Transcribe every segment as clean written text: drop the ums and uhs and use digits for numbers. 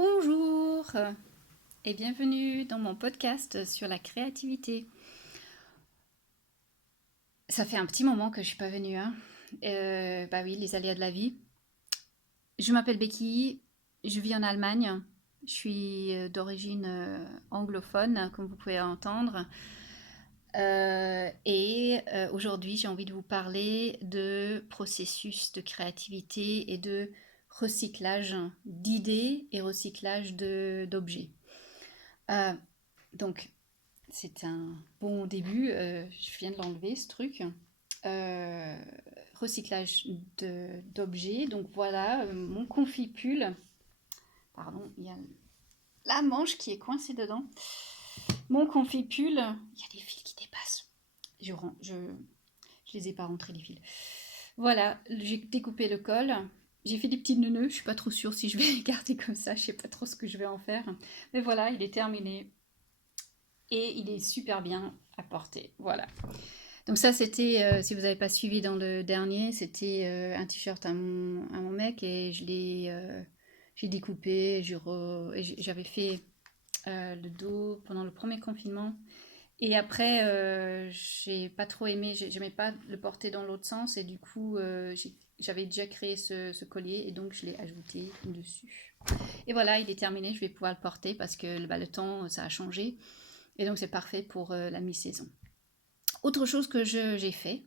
Bonjour et bienvenue dans mon podcast sur la créativité. Ça fait un petit moment que je suis pas venue, hein. Bah oui, les aléas de la vie. Je m'appelle Becky, je vis en Allemagne. Je suis d'origine anglophone, comme vous pouvez entendre. Aujourd'hui, j'ai envie de vous parler de processus de créativité et de recyclage d'idées et recyclage d'objets. Euh, donc, c'est un bon début. Je viens de l'enlever, ce truc. Euh, Recyclage d'objets. Donc voilà, mon confit-pull. Pardon, il y a la manche qui est coincée dedans. Mon confit-pull, il y a des fils qui dépassent. Je les ai pas rentrés, les fils. Voilà, j'ai découpé le col. J'ai fait des petits nœuds. Je suis pas trop sûre si je vais les garder comme ça. Je sais pas trop ce que je vais en faire. Mais voilà, il est terminé. Et il est super bien à porter. Voilà. Donc ça, c'était, si vous n'avez pas suivi dans le dernier, c'était un t-shirt à mon mec et j'ai découpé, j'avais fait le dos pendant le premier confinement. Et après, j'ai pas trop aimé, j'aimais pas le porter dans l'autre sens et du coup, j'avais déjà créé ce collier et donc je l'ai ajouté dessus. Et voilà, il est terminé, je vais pouvoir le porter parce que bah, le temps, ça a changé. Et donc c'est parfait pour la mi-saison. Autre chose que j'ai fait,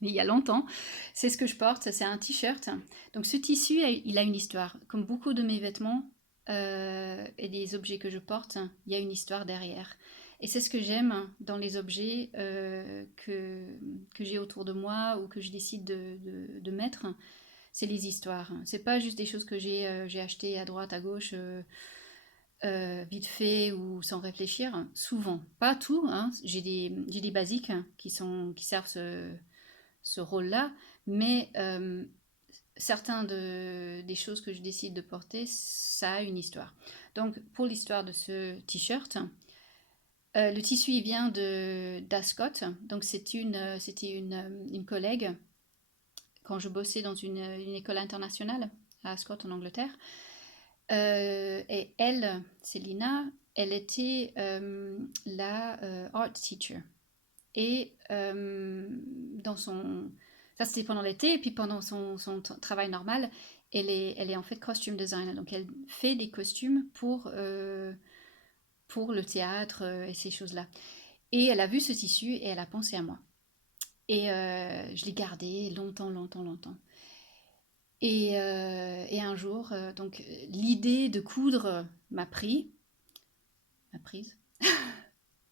mais il y a longtemps, c'est ce que je porte, c'est un t-shirt. Donc ce tissu, il a une histoire. Comme beaucoup de mes vêtements et des objets que je porte, il y a une histoire derrière. Et c'est ce que j'aime dans les objets que j'ai autour de moi ou que je décide de mettre, c'est les histoires. C'est pas juste des choses que j'ai achetées à droite, à gauche, vite fait ou sans réfléchir. Souvent, pas tout, hein. J'ai des basiques qui servent ce rôle-là, mais des choses que je décide de porter, ça a une histoire. Donc, pour l'histoire de ce t-shirt, le tissu il vient d'Ascot. Donc, c'était une collègue quand je bossais dans une école internationale à Ascot en Angleterre. Et elle, Célina, elle était la art teacher. Et dans son... Ça, c'était pendant l'été, et puis pendant son travail normal, elle est en fait costume designer. Donc, elle fait des costumes pour le théâtre et ces choses-là. Et elle a vu ce tissu et elle a pensé à moi. Et je l'ai gardé longtemps, longtemps, longtemps. Et un jour, donc, l'idée de coudre m'a prise,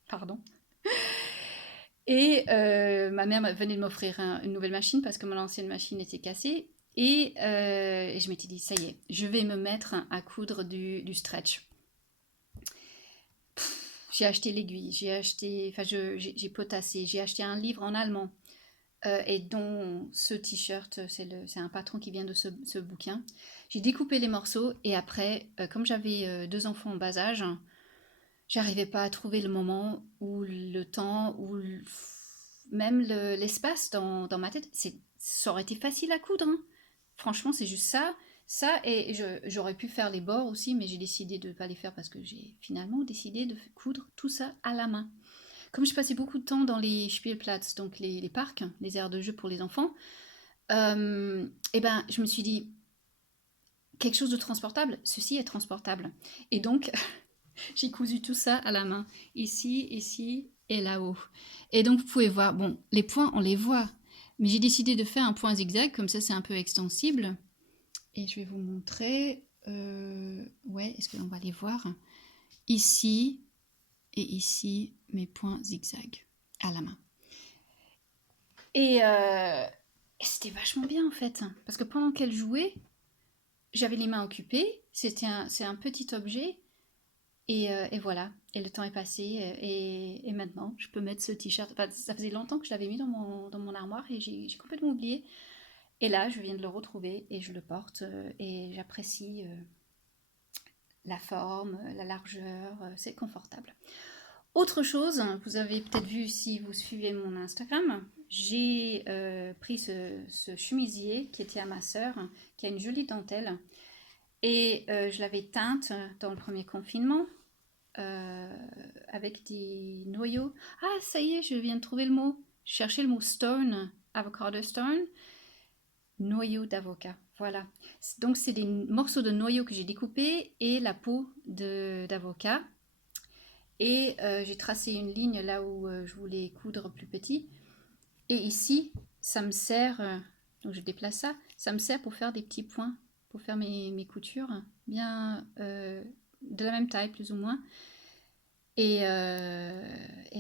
pardon. Et ma mère venait de m'offrir une nouvelle machine parce que mon ancienne machine était cassée. Et je m'étais dit, ça y est, je vais me mettre à coudre du stretch. J'ai acheté l'aiguille, j'ai potassé, j'ai acheté un livre en allemand et dont ce t-shirt, c'est un patron qui vient de ce bouquin. J'ai découpé les morceaux et après, comme j'avais deux enfants en bas âge, j'arrivais pas à trouver le moment ou le temps ou même l'espace dans ma tête. Ça aurait été facile à coudre, hein. Franchement, c'est juste ça. Ça, et j'aurais pu faire les bords aussi, mais j'ai décidé de ne pas les faire parce que j'ai finalement décidé de coudre tout ça à la main. Comme je passais beaucoup de temps dans les Spielplatz, donc les parcs, les aires de jeu pour les enfants, et ben, je me suis dit, quelque chose de transportable, ceci est transportable. Et donc, j'ai cousu tout ça à la main, ici, ici et là-haut. Et donc vous pouvez voir, bon, les points, on les voit, mais j'ai décidé de faire un point zigzag, comme ça c'est un peu extensible. Et je vais vous montrer, ouais, est-ce qu'on va les voir? Ici et ici, mes points zigzag à la main. Et c'était vachement bien en fait, parce que pendant qu'elle jouait, j'avais les mains occupées, c'est un petit objet. Et voilà, et le temps est passé, et maintenant, je peux mettre ce t-shirt. Enfin, ça faisait longtemps que je l'avais mis dans mon armoire, et j'ai complètement oublié. Et là, je viens de le retrouver, et je le porte, et j'apprécie la forme, la largeur, c'est confortable. Autre chose, vous avez peut-être vu si vous suivez mon Instagram, j'ai pris ce chemisier qui était à ma sœur, qui a une jolie dentelle, Et je l'avais teinte dans le premier confinement avec des noyaux. Ah, ça y est, je viens de trouver le mot. Je cherchais le mot stone, avocado stone, noyau d'avocat. Voilà. Donc, c'est des morceaux de noyau que j'ai découpés et la peau d'avocat. Et j'ai tracé une ligne là où je voulais coudre plus petit. Et ici, ça me sert, donc je déplace ça, ça me sert pour faire des petits points, pour faire mes coutures, bien de la même taille plus ou moins. Et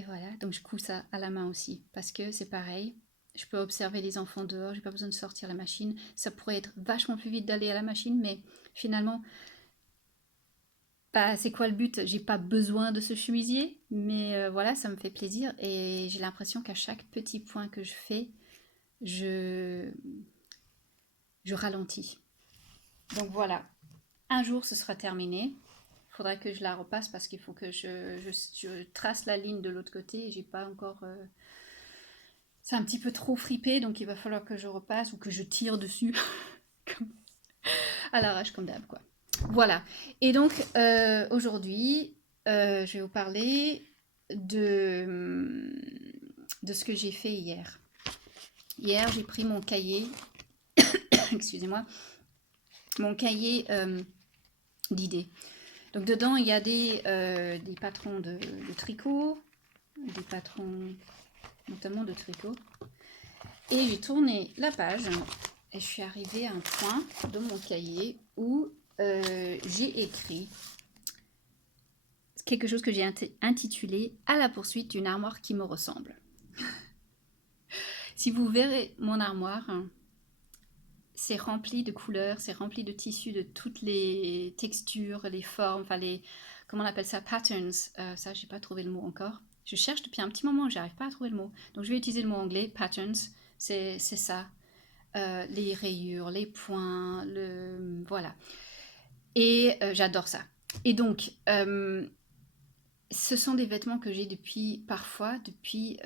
voilà, donc je couds ça à la main aussi, parce que c'est pareil, je peux observer les enfants dehors, j'ai pas besoin de sortir la machine. Ça pourrait être vachement plus vite d'aller à la machine, mais finalement, bah, c'est quoi le but? J'ai pas besoin de ce chemisier, mais voilà, ça me fait plaisir et j'ai l'impression qu'à chaque petit point que je fais, je, je ralentis. Donc voilà, un jour ce sera terminé. Il faudra que je la repasse parce qu'il faut que je trace la ligne de l'autre côté. J'ai pas encore. C'est un petit peu trop fripé, donc il va falloir que je repasse ou que je tire dessus à l'arrache comme d'hab, quoi. Voilà. Et donc aujourd'hui, je vais vous parler de ce que j'ai fait hier. Hier, j'ai pris mon cahier, excusez-moi, mon cahier d'idées. Donc dedans, il y a des patrons de tricot, des patrons notamment de tricot. Et j'ai tourné la page et je suis arrivée à un point de mon cahier où j'ai écrit quelque chose que j'ai intitulé « À la poursuite d'une armoire qui me ressemble ». Si vous verrez mon armoire, c'est rempli de couleurs, c'est rempli de tissus de toutes les textures, les formes, enfin les, comment on appelle ça, patterns. Ça, j'ai pas trouvé le mot encore. Je cherche depuis un petit moment, j'arrive pas à trouver le mot. Donc je vais utiliser le mot anglais, patterns. C'est ça. Les rayures, les points, voilà. Et j'adore ça. Et donc, ce sont des vêtements que j'ai parfois depuis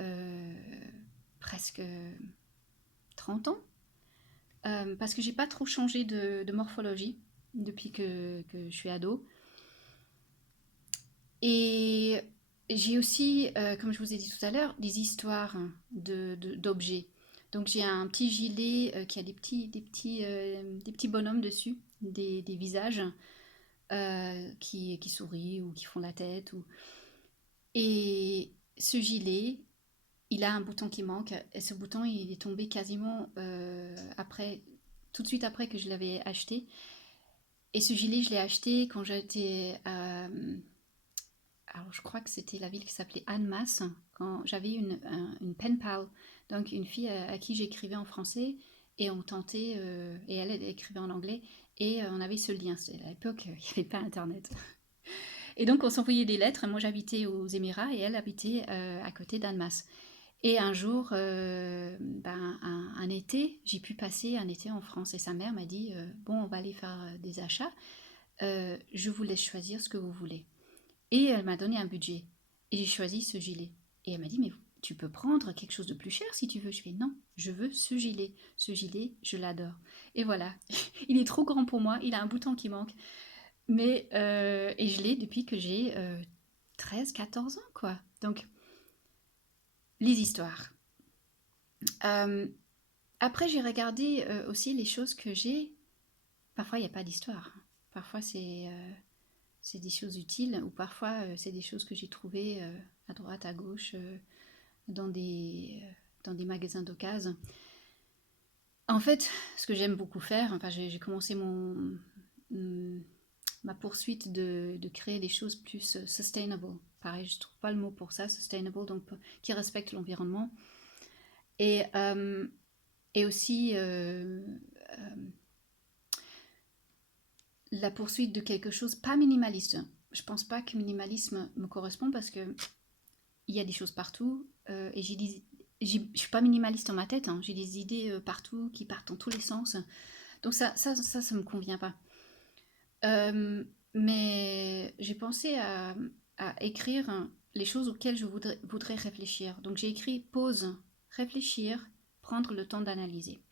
presque 30 ans. Parce que j'ai pas trop changé de morphologie depuis que je suis ado. Et j'ai aussi, comme je vous ai dit tout à l'heure, des histoires d'objets. Donc j'ai un petit gilet qui a des petits bonhommes dessus, des visages qui sourient ou qui font la tête. Et ce gilet, il a un bouton qui manque. Et ce bouton, il est tombé quasiment tout de suite après que je l'avais acheté. Et ce gilet, je l'ai acheté quand j'étais alors je crois que c'était la ville qui s'appelait Annemasse, quand j'avais une pen pal, donc une fille à qui j'écrivais en français, et on tentait, et elle écrivait en anglais, et on avait ce lien. C'était à l'époque, il n'y avait pas Internet. Et donc on s'envoyait des lettres, moi j'habitais aux Émirats, et elle habitait à côté d'Annemasse. Et un jour, un été, j'ai pu passer un été en France, et sa mère m'a dit, bon, on va aller faire des achats, je vous laisse choisir ce que vous voulez. Et elle m'a donné un budget. Et j'ai choisi ce gilet. Et elle m'a dit, mais tu peux prendre quelque chose de plus cher si tu veux. Je fais, non, je veux ce gilet. Ce gilet, je l'adore. Et voilà, il est trop grand pour moi, il a un bouton qui manque. Et je l'ai depuis que j'ai 13-14 ans, quoi. Donc, les histoires. Euh, Après, j'ai regardé aussi les choses que j'ai. Parfois, il n'y a pas d'histoire. Parfois, c'est des choses utiles ou parfois c'est des choses que j'ai trouvées à droite, à gauche, dans des magasins d'occasion. En fait, ce que j'aime beaucoup faire, enfin j'ai commencé ma poursuite de créer des choses plus sustainable. Pareil, je ne trouve pas le mot pour ça, sustainable, donc qui respecte l'environnement. Et, et aussi la poursuite de quelque chose pas minimaliste. Je pense pas que minimalisme me correspond parce que il y a des choses partout et je suis pas minimaliste dans ma tête, hein, j'ai des idées partout qui partent dans tous les sens. Donc ça me convient pas. Mais j'ai pensé à écrire les choses auxquelles je voudrais réfléchir. Donc j'ai écrit pause, réfléchir, prendre le temps d'analyser.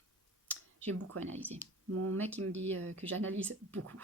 J'ai beaucoup analysé. Mon mec il me dit que j'analyse beaucoup.